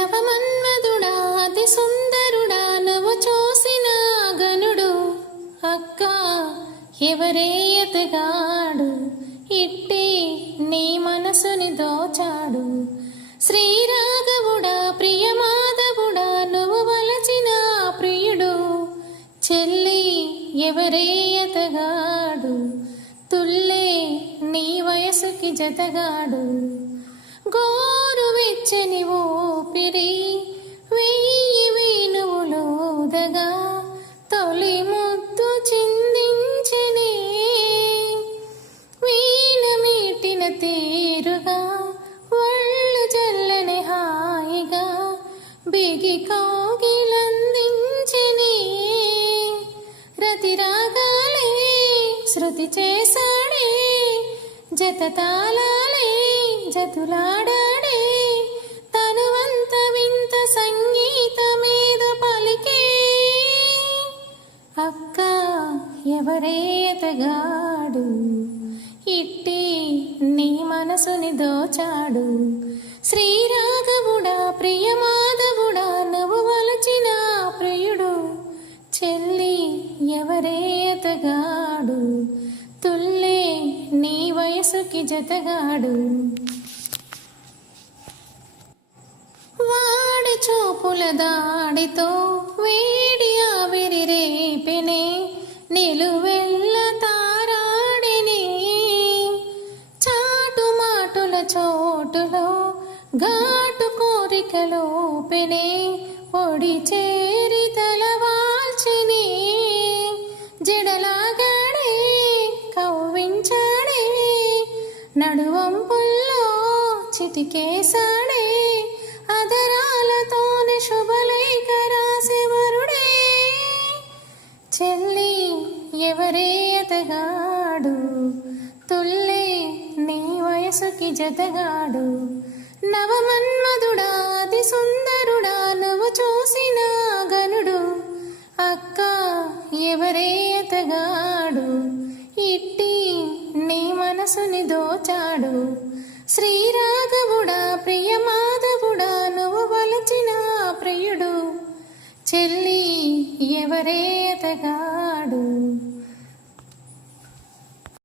నవమన్మధుడా అతి సుందరుడా నువ్వు చూసిన గనుడు అక్క ఎవరే ఎతగాడు ఇట్టి నీ మనసుని దోచాడు. శ్రీరాఘవుడా ప్రియమాధవుడా నువ్వు వలచిన ప్రియుడు చెల్లి ఎవరే ఎతగాడు తుల్లే నీ వయసుకి జతగాడు. గోరు వెచ్చని ఊపిరి వెయ్యి వేణువులోదగా తొలి ముద్దు చిందించెనే వీణ మీటిన తీరుగా ఒళ్ళు జల్లని హాయిగా బిగి కౌగిలందించెనే రతి రాగాలే శృతి చేశాడే జత తాళాలే జతులాడాడే తనువంత వింత సంగీతమేద పలికే అక్క ఎవరే ఎతగాడు ఇట్టి నీ మనసుని దోచాడు. శ్రీరాఘవుడా ప్రియమాధవుడా నువ్వు వలచిన ప్రియుడు చెల్లి ఎవరే ఎతగాడు తుల్లే నీ వయసుకి జతగాడు. వాడి చూపుల దాడితో వేడి ఆవిరి రేపెనే నిలువెల్ల తారాడిని చాటు మాటుల చోటులో ఘాటు కోరికలోపెనే ఒడి చేరి తలవాల్చిని జడలాగాడే కవ్వించాడే నడువంపుల్లో చిటికేశాడే అదరాలతోనే శుభలేఖ రాసెవరుడే చెల్లి ఎవరే ఎతగాడు తుల్లే నీ వయసుకి జతగాడు. నవమన్మధుడా అతి సుందరుడా నువ్వు చూసిన గనుడు అక్క ఎవరే ఎతగాడు ఇట్టి నీ మనసుని దోచాడు. శ్రీరాఘవుడా ప్రియమాధవుడా నువ్వు వలచిన ప్రియుడు చెల్లి ఎవరే ఎతగాడు.